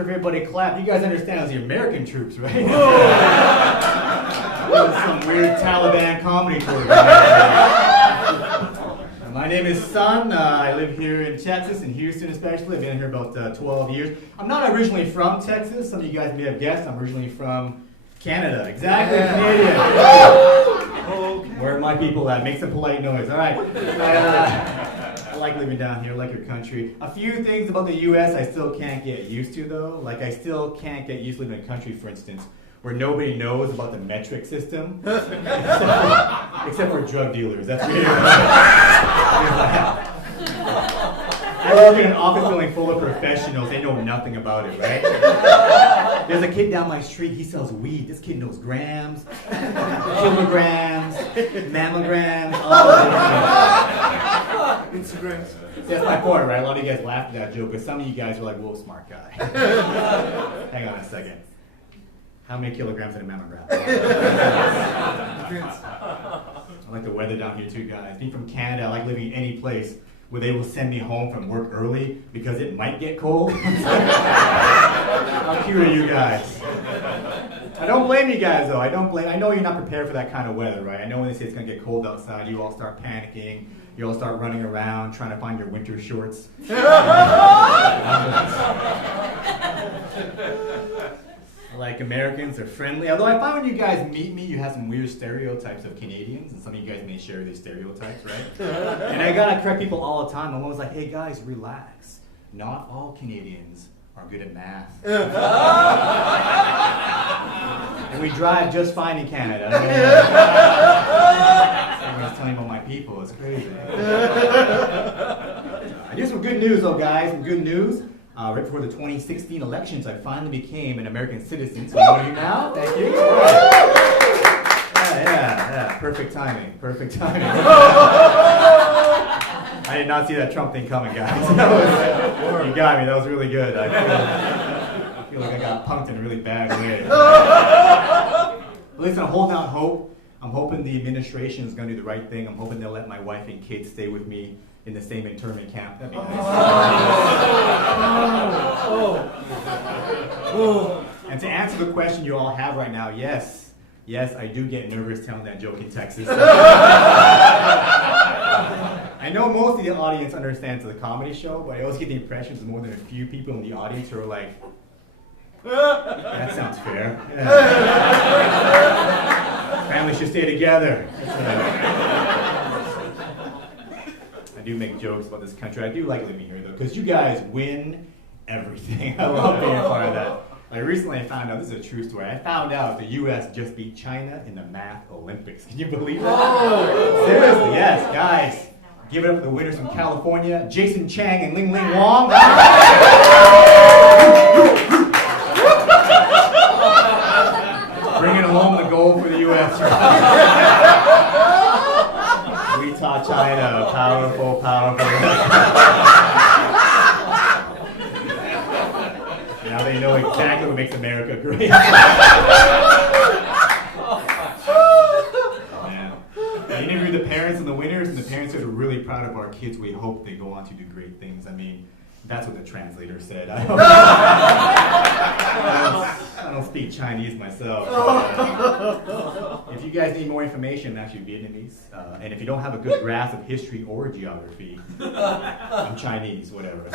sure if everybody clapped. You guys understand it was the American troops, right? It was some weird Taliban comedy tour. My name is Sun. I live here in Texas, in Houston especially. I've been here about 12 years. I'm not originally from Texas. Some of you guys may have guessed. I'm originally from Canada. Exactly, Canadian. Where are my people at? Make some polite noise. All right. I like living down here. I like your country. A few things about the U.S. I still can't get used to, though. Like, I still can't get used to living in a country, for instance, where nobody knows about the metric system, except for drug dealers. That's weird. I work in an office building full of professionals. They know nothing about it, right? There's a kid down my street. He sells weed. This kid knows grams, kilograms, mammograms, all that. Instagrams. That's my point, right? A lot of you guys laughed at that joke, but some of you guys were like, whoa, smart guy. Hang on a second. How many kilograms in a mammogram? I like the weather down here too, guys. Being from Canada, I like living in any place where they will send me home from work early because it might get cold. How cute are you guys? I don't blame you guys though. I know you're not prepared for that kind of weather, right? I know when they say it's gonna get cold outside, you all start panicking. You all start running around trying to find your winter shorts. Like Americans are friendly. Although I find when you guys meet me, you have some weird stereotypes of Canadians, and some of you guys may share these stereotypes, right? And I gotta correct people all the time. I'm always like, hey guys, relax. Not all Canadians are good at math. And we drive just fine in Canada. Everyone's telling me about my people. It's crazy. I do some good news, though, guys. Some good news. Right before the 2016 elections, I finally became an American citizen. So you know you now. Thank you. Yeah. Perfect timing. Perfect timing. I did not see that Trump thing coming, guys. You got me. That was really good. I feel like I got punked in a really bad way. Listen, I'm holding out hope. I'm hoping the administration is going to do the right thing. I'm hoping they'll let my wife and kids stay with me in the same internment camp. That'd be nice. And to answer the question you all have right now, yes, I do get nervous telling that joke in Texas. I know most of the audience understands the comedy show, but I always get the impression there's more than a few people in the audience who are like, that sounds fair. Yeah. Families should stay together. I do make jokes about this country. I do like living here, though, because you guys win everything. I love being a part of that. Like, recently I found out, this is a true story, I found out the U.S. just beat China in the Math Olympics. Can you believe that? Oh. Seriously, yes, guys. Give it up for the winners from California, Jason Chang and Ling Ling Wong. Bringing home the gold for the U.S. We taught China, powerful. Now they know exactly what makes America great. Man. I interviewed the parents and the winners, and the parents are really proud of our kids. We hope they go on to do great things. I mean, that's what the translator said. I don't speak Chinese myself. If you guys need more information, I'm actually Vietnamese. And if you don't have a good grasp of history or geography, I'm Chinese, whatever.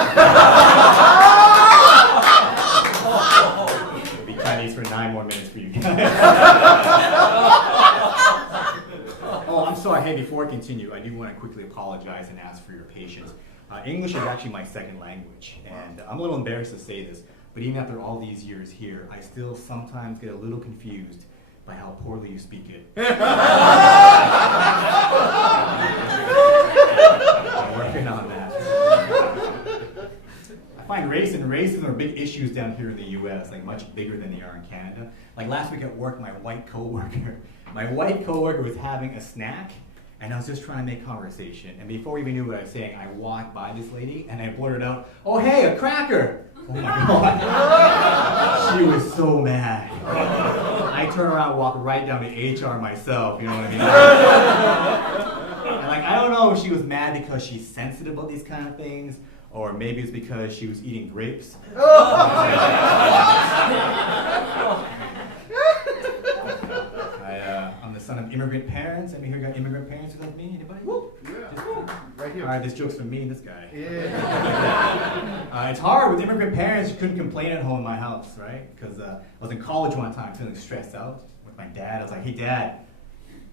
It'll be Chinese for 9 more minutes for you guys. Oh, I'm sorry. Hey, before I continue, I do want to quickly apologize and ask for your patience. English is actually my second language, and I'm a little embarrassed to say this, but even after all these years here, I still sometimes get a little confused by how poorly you speak it. I'm working on that. I find race and racism are big issues down here in the U.S., like much bigger than they are in Canada. Like last week at work, my white coworker was having a snack, and I was just trying to make conversation. And before we even knew what I was saying, I walked by this lady and I blurted out, "Oh hey, a cracker!" Oh my God. She was so mad. I turned around and walked right down to HR myself, you know what I mean? And like, I don't know if she was mad because she's sensitive about these kind of things, Or maybe it's because she was eating grapes. I'm the son of immigrant parents. Anybody here got immigrant parents who like me? Anybody? Woo. Yeah. Right here. All right, this joke's for me and this guy. Yeah. It's hard with immigrant parents. You couldn't complain at home in my house, right? Because I was in college one time feeling stressed out with my dad. I was like, hey, Dad,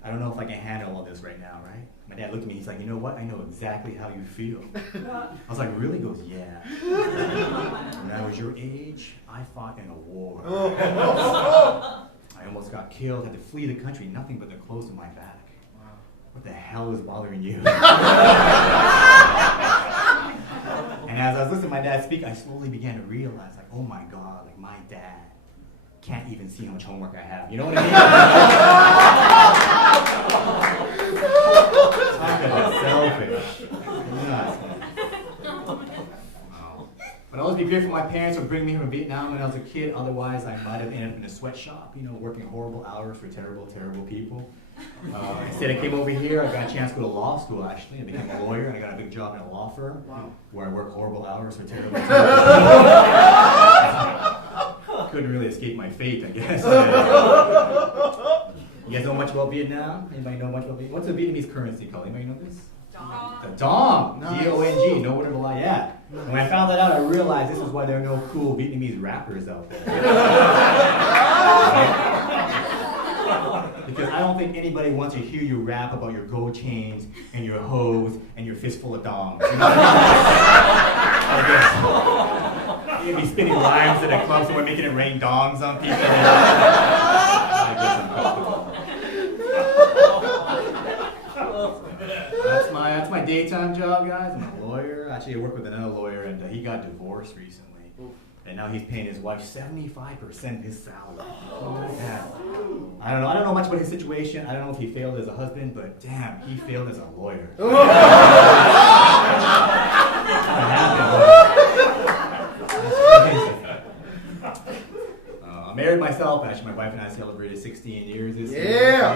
I don't know if I can handle all this right now, right? My dad looked at me, he's like, you know what? I know exactly how you feel. I was like, really? He goes, yeah. When I was your age, I fought in a war. I almost got killed, had to flee the country, nothing but the clothes on my back. Wow. What the hell is bothering you? And as I was listening to my dad speak, I slowly began to realize, like, oh my God, like my dad can't even see how much homework I have. You know what I mean? Talk about selfish. Nuts. But I always be grateful my parents would bring me from Vietnam when I was a kid. Otherwise, I might have ended up in a sweatshop, you know, working horrible hours for terrible, terrible people. Instead, I came over here. I got a chance to go to law school, actually. I became a lawyer, and I got a big job in a law firm where I work horrible hours for terrible, terrible people. Couldn't really escape my fate, I guess. You guys know much about Vietnam? Anybody know much about Vietnam? What's the Vietnamese currency called? Anybody know this? Dong. The dong. Nice. D-O-N-G. No word of a lie. Yeah. And when I found that out, I realized this is why there are no cool Vietnamese rappers out there. Because I don't think anybody wants to hear you rap about your gold chains and your hoes and your fistful of dongs. You know what I guess you'd be spinning rhymes at a club somewhere making it rain dongs on people. I guess I'm comfortable. That's my daytime job, guys. I'm a lawyer. Actually, I work with another lawyer, and he got divorced recently. And now he's paying his wife 75% of his salary. Yeah. I don't know much about his situation. I don't know if he failed as a husband, but damn, he failed as a lawyer. I'm married myself. Actually, my wife and I celebrated 16 years this year. Yeah.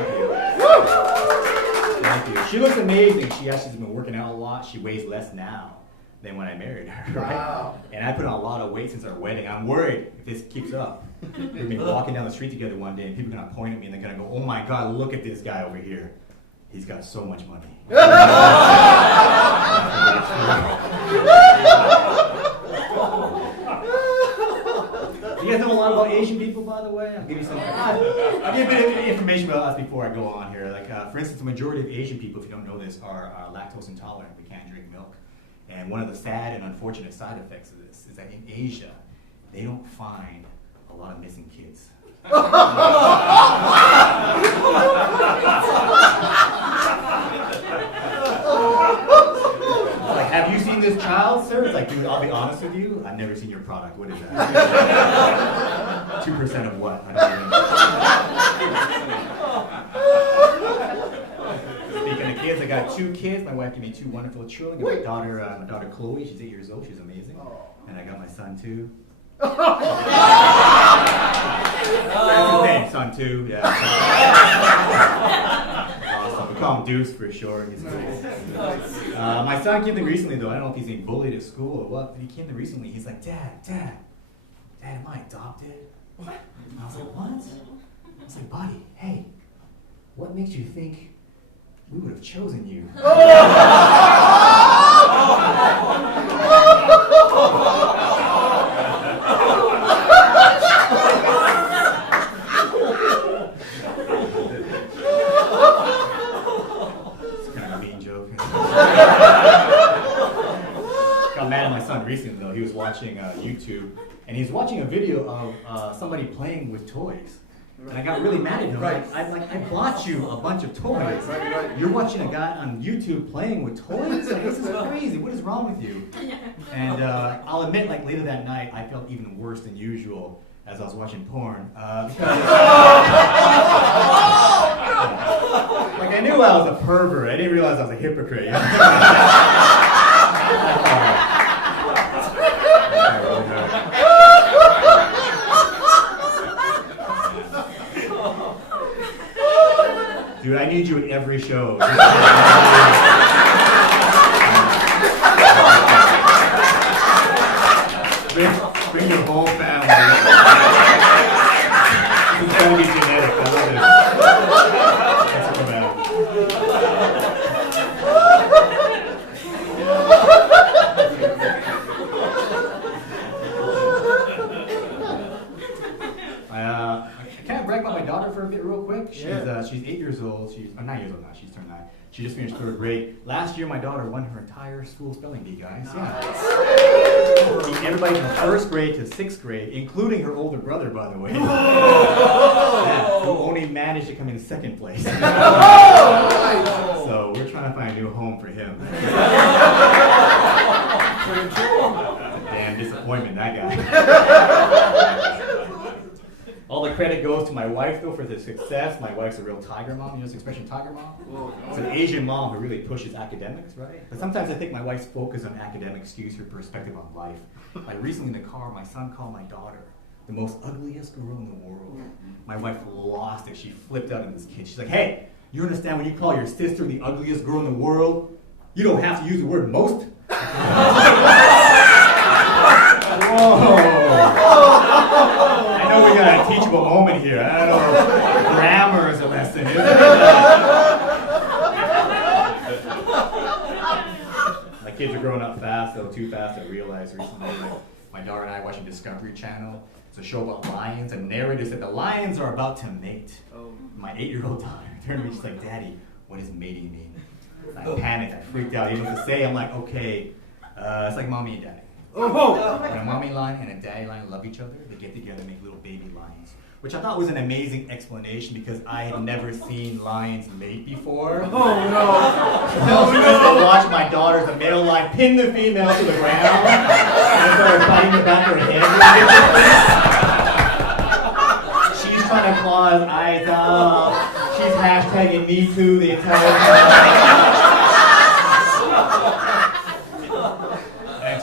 Thank you. She looks amazing. She actually has been working out a lot. She weighs less now than when I married her. Right? Wow. And I put on a lot of weight since our wedding. I'm worried if this keeps up. We're going to be walking down the street together one day, and people are going to point at me, and they're going to go, oh my God, look at this guy over here. He's got so much money. You guys know a lot about Asian people, by the way? I'll give you a bit of information about us before I go on here. Like, for instance, the majority of Asian people, if you don't know this, are lactose intolerant. We can't drink milk. And one of the sad and unfortunate side effects of this is that in Asia, they don't find a lot of missing kids. Like, have you seen this child, sir? It's like, dude, I'll be honest with you, I've never seen your product. What is that? 2% of what? I don't even know. Speaking of kids, I got 2 kids. My wife gave me 2 wonderful children. I got my daughter Chloe, she's 8 years old, she's amazing. And I got my son too. That's his name, son too, yeah. Awesome. We call him Deuce for short. He's cool. My son came to me recently, though. I don't know if he's being bullied at school or what, but he came to me recently. He's like, Dad, am I adopted? What? And I was like, what? I was like, buddy, hey, what makes you think we would have chosen you? Got mad at my son recently, though. He was watching YouTube, and he was watching a video of somebody playing with toys. And I got really mad at him. Right. I bought you a bunch of toys. Right. You're watching a guy on YouTube playing with toys? Like, this is crazy. What is wrong with you? And I'll admit, like, later that night, I felt even worse than usual as I was watching porn. Because like, I knew I was a pervert. I didn't realize I was a hypocrite. You know? Dude, I need you at every show. She's 9 years old now. She's turned 9. She just finished 3rd grade. Last year, my daughter won her entire school spelling bee, guys. Yeah. Beat everybody from 1st grade to 6th grade, including her older brother, by the way. Yeah, who only managed to come in 2nd place. So we're trying to find a new home for him. Damn disappointment, that guy. All the credit goes to my wife, though, for the success. My wife's a real tiger mom. You know this expression, tiger mom? It's an Asian mom who really pushes academics, right? But sometimes I think my wife's focus on academics skews her perspective on life. Like recently in the car, my son called my daughter the most ugliest girl in the world. My wife lost it. She flipped out at this kid. She's like, hey, you understand when you call your sister the ugliest girl in the world, you don't have to use the word most? Whoa. I know we got a teachable moment here. I don't know if grammar is a lesson, isn't it? My kids are growing up fast, though, too fast. I realized recently my daughter and I watching Discovery Channel. It's a show about lions, and the narrator said the lions are about to mate. My 8-year-old daughter turned to me, she's like, Daddy, what does mating mean? I panicked, I freaked out. You know what to say? I'm like, okay, it's like mommy and daddy. When a mommy lion and a daddy lion love each other, they get together and make little baby lions. Which I thought was an amazing explanation because I had never seen lions mate before. I watched my daughter, the male lion, pin the female to the ground and started biting the back of her head. She's trying to claw his eyes out. She's hashtagging Me Too the entire time.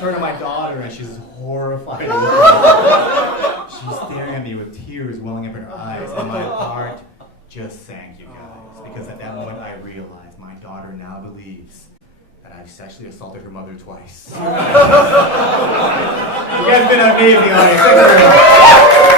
To my daughter and she's horrified. She's staring at me with tears welling up in her eyes, and my heart just sank, you guys, because at that moment I realized my daughter now believes that I've sexually assaulted her mother twice. You guys have been amazing, audience.